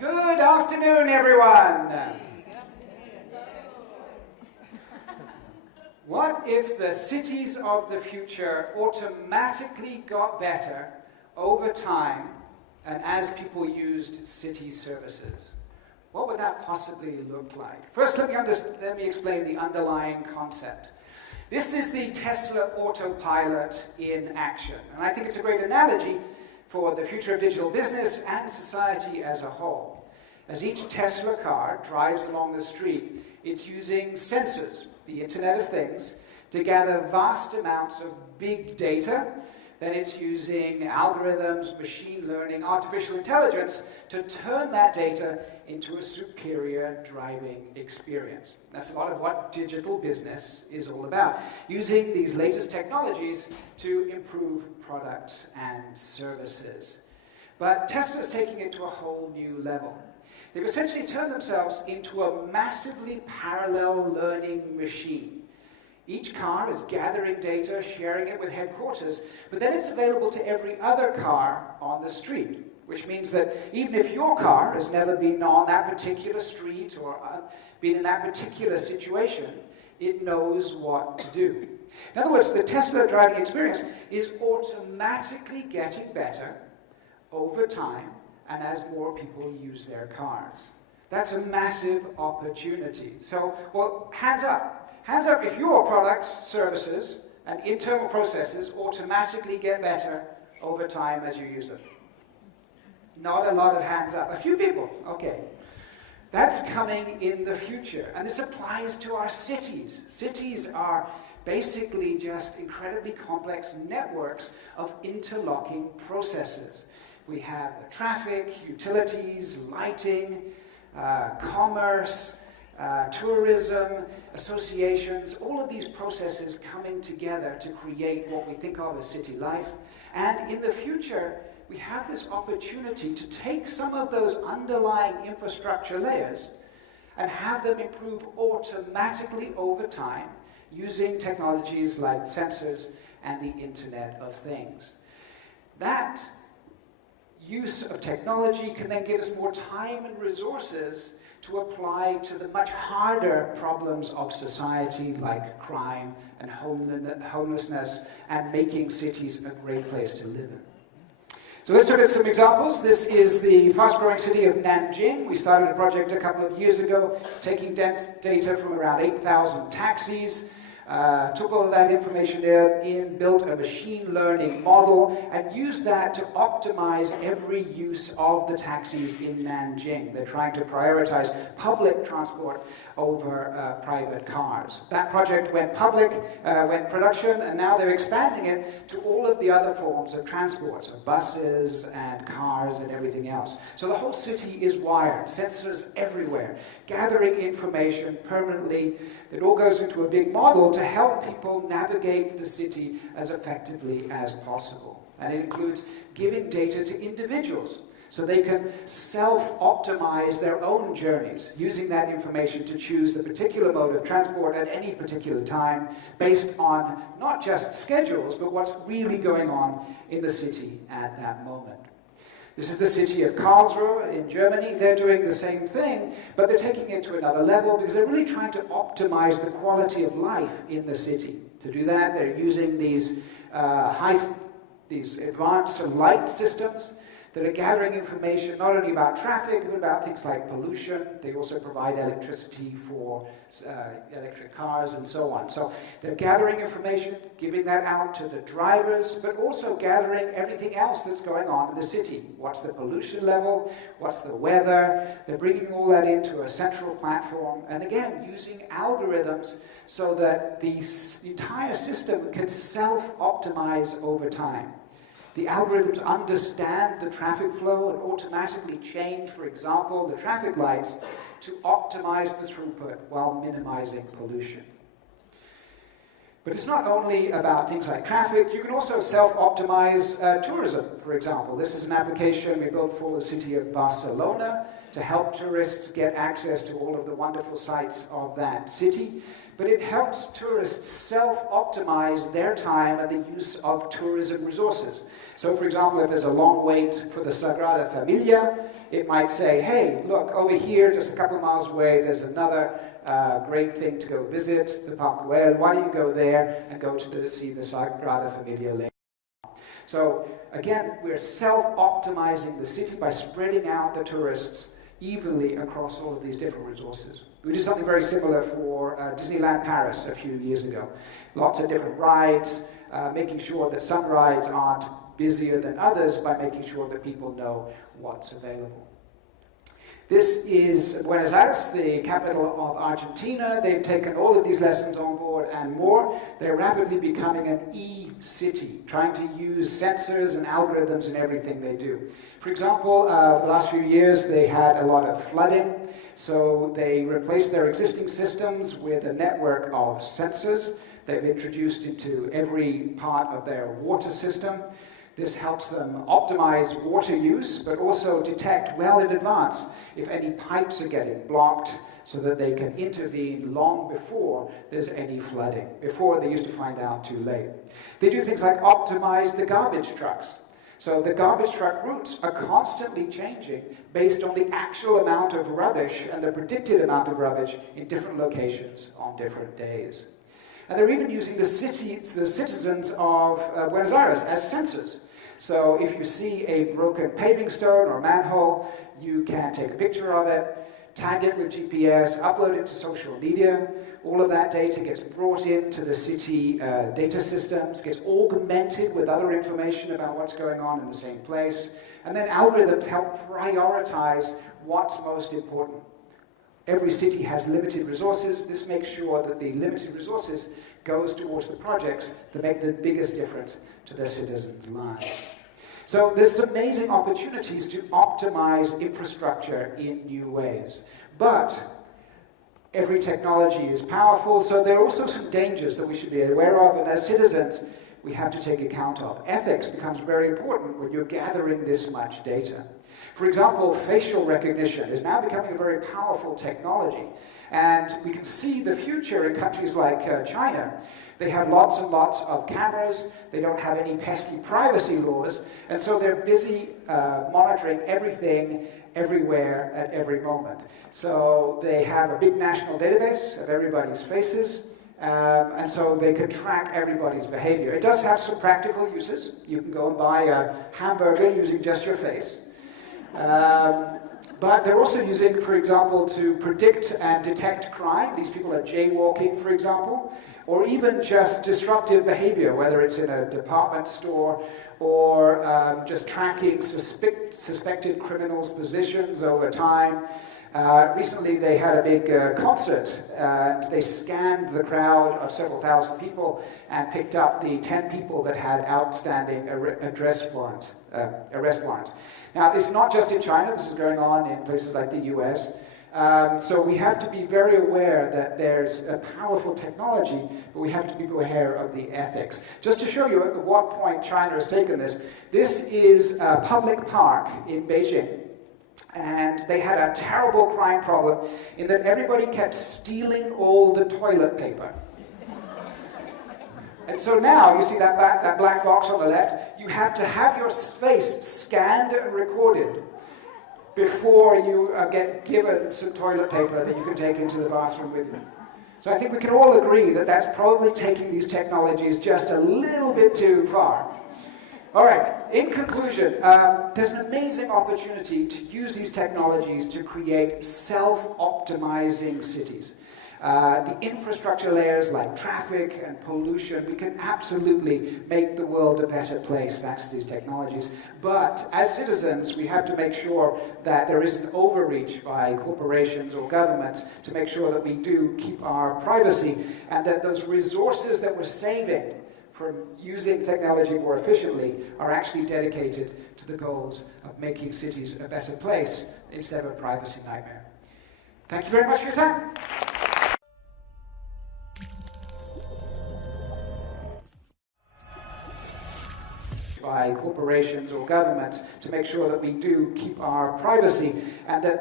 Good afternoon, everyone. What if the cities of the future automatically got better over time and as people used city services? What would that possibly look like? First, let me explain the underlying concept. This is the Tesla Autopilot in action, and I think it's a great analogy for the future of digital business and society as a whole. As each Tesla car drives along the street, it's using sensors, the Internet of Things, to gather vast amounts of big data. Then it's using algorithms, machine learning, artificial intelligence to turn that data into a superior driving experience. That's a lot of what digital business is all about, using these latest technologies to improve products and services. But Tesla's taking it to a whole new level. They've essentially turned themselves into a massively parallel learning machine. Each car is gathering data, sharing it with headquarters, but then it's available to every other car on the street, which means that even if your car has never been on that particular street or been in that particular situation, it knows what to do. In other words, the Tesla driving experience is automatically getting better over time and as more people use their cars. That's a massive opportunity. So, well, hands up. Hands up if your products, services, and internal processes automatically get better over time as you use them. Not a lot of hands up. A few people, okay. That's coming in the future. And this applies to our cities. Cities are basically just incredibly complex networks of interlocking processes. We have traffic, utilities, lighting, commerce, tourism, associations, all of these processes coming together to create what we think of as city life. And in the future, we have this opportunity to take some of those underlying infrastructure layers and have them improve automatically over time using technologies like sensors and the Internet of Things. That use of technology can then give us more time and resources to apply to the much harder problems of society like crime and homelessness and making cities a great place to live in. So let's look at some examples. This is the fast-growing city of Nanjing. We started a project a couple of years ago taking data from around 8,000 taxis. Took all of that information in, built a machine learning model, and used that to optimize every use of the taxis in Nanjing. They're trying to prioritize public transport over private cars. That project went production, and now they're expanding it to all of the other forms of transport, so buses and cars and everything else. So the whole city is wired, sensors everywhere, gathering information permanently. It all goes into a big model to help people navigate the city as effectively as possible. And it includes giving data to individuals so they can self-optimize their own journeys, using that information to choose the particular mode of transport at any particular time based on not just schedules, but what's really going on in the city at that moment. This is the city of Karlsruhe in Germany. They're doing the same thing, but they're taking it to another level because they're really trying to optimize the quality of life in the city. To do that, they're using these advanced light systems that are gathering information not only about traffic, but about things like pollution. They also provide electricity for electric cars and so on. So they're gathering information, giving that out to the drivers, but also gathering everything else that's going on in the city. What's the pollution level? What's the weather? They're bringing all that into a central platform, and again, using algorithms so that the entire system can self-optimize over time. The algorithms understand the traffic flow and automatically change, for example, the traffic lights to optimize the throughput while minimizing pollution. But it's not only about things like traffic. You can also self-optimize tourism, for example. This is an application we built for the city of Barcelona to help tourists get access to all of the wonderful sites of that city. But it helps tourists self-optimize their time and the use of tourism resources. So, for example, if there's a long wait for the Sagrada Familia, it might say, hey, look, over here, just a couple of miles away, there's another great thing to go visit, the Park Güell. Why don't you go there and go to see the Sagrada Familia later? So again, we're self-optimizing the city by spreading out the tourists evenly across all of these different resources. We did something very similar for Disneyland Paris a few years ago. Lots of different rides, making sure that some rides aren't busier than others by making sure that people know what's available. This is Buenos Aires, the capital of Argentina. They've taken all of these lessons on board and more. They're rapidly becoming an e-city, trying to use sensors and algorithms in everything they do. For example, the last few years they had a lot of flooding, so they replaced their existing systems with a network of sensors they've introduced into every part of their water system. This helps them optimize water use, but also detect well in advance if any pipes are getting blocked so that they can intervene long before there's any flooding, before they used to find out too late. They do things like optimize the garbage trucks. So the garbage truck routes are constantly changing based on the actual amount of rubbish and the predicted amount of rubbish in different locations on different days. And they're even using the citizens of Buenos Aires as sensors. So if you see a broken paving stone or manhole, you can take a picture of it, tag it with GPS, upload it to social media. All of that data gets brought into the city data systems, gets augmented with other information about what's going on in the same place, and then algorithms help prioritize what's most important. Every city has limited resources. This makes sure that the limited resources goes towards the projects that make the biggest difference to their citizens' lives. So there's amazing opportunities to optimize infrastructure in new ways. But every technology is powerful, so there are also some dangers that we should be aware of, and as citizens, we have to take account of. Ethics becomes very important when you're gathering this much data. For example, facial recognition is now becoming a very powerful technology, and we can see the future in countries like China. They have lots and lots of cameras, they don't have any pesky privacy laws, and so they're busy monitoring everything, everywhere, at every moment. So they have a big national database of everybody's faces, and so they can track everybody's behavior. It does have some practical uses. You can go and buy a hamburger using just your face. But they're also using, for example, to predict and detect crime. These people are jaywalking, for example, or even just disruptive behavior, whether it's in a department store or just tracking suspected criminals' positions over time. Recently they had a big concert, and they scanned the crowd of several thousand people and picked up the 10 people that had outstanding arrest warrants. Now, it's not just in China, this is going on in places like the US. So we have to be very aware that there's a powerful technology, but we have to be aware of the ethics. Just to show you at what point China has taken this, this is a public park in Beijing. And they had a terrible crime problem in that everybody kept stealing all the toilet paper. And so now, you see that black box on the left, you have to have your face scanned and recorded before you get given some toilet paper that you can take into the bathroom with you. So I think we can all agree that that's probably taking these technologies just a little bit too far. All right, in conclusion, there's an amazing opportunity to use these technologies to create self-optimizing cities. The infrastructure layers like traffic and pollution, we can absolutely make the world a better place thanks to these technologies. But as citizens, we have to make sure that there isn't overreach by corporations or governments to make sure that we do keep our privacy and that those resources that we're saving from using technology more efficiently are actually dedicated to the goals of making cities a better place instead of a privacy nightmare. Thank you very much for your time. By corporations or governments to make sure that we do keep our privacy and that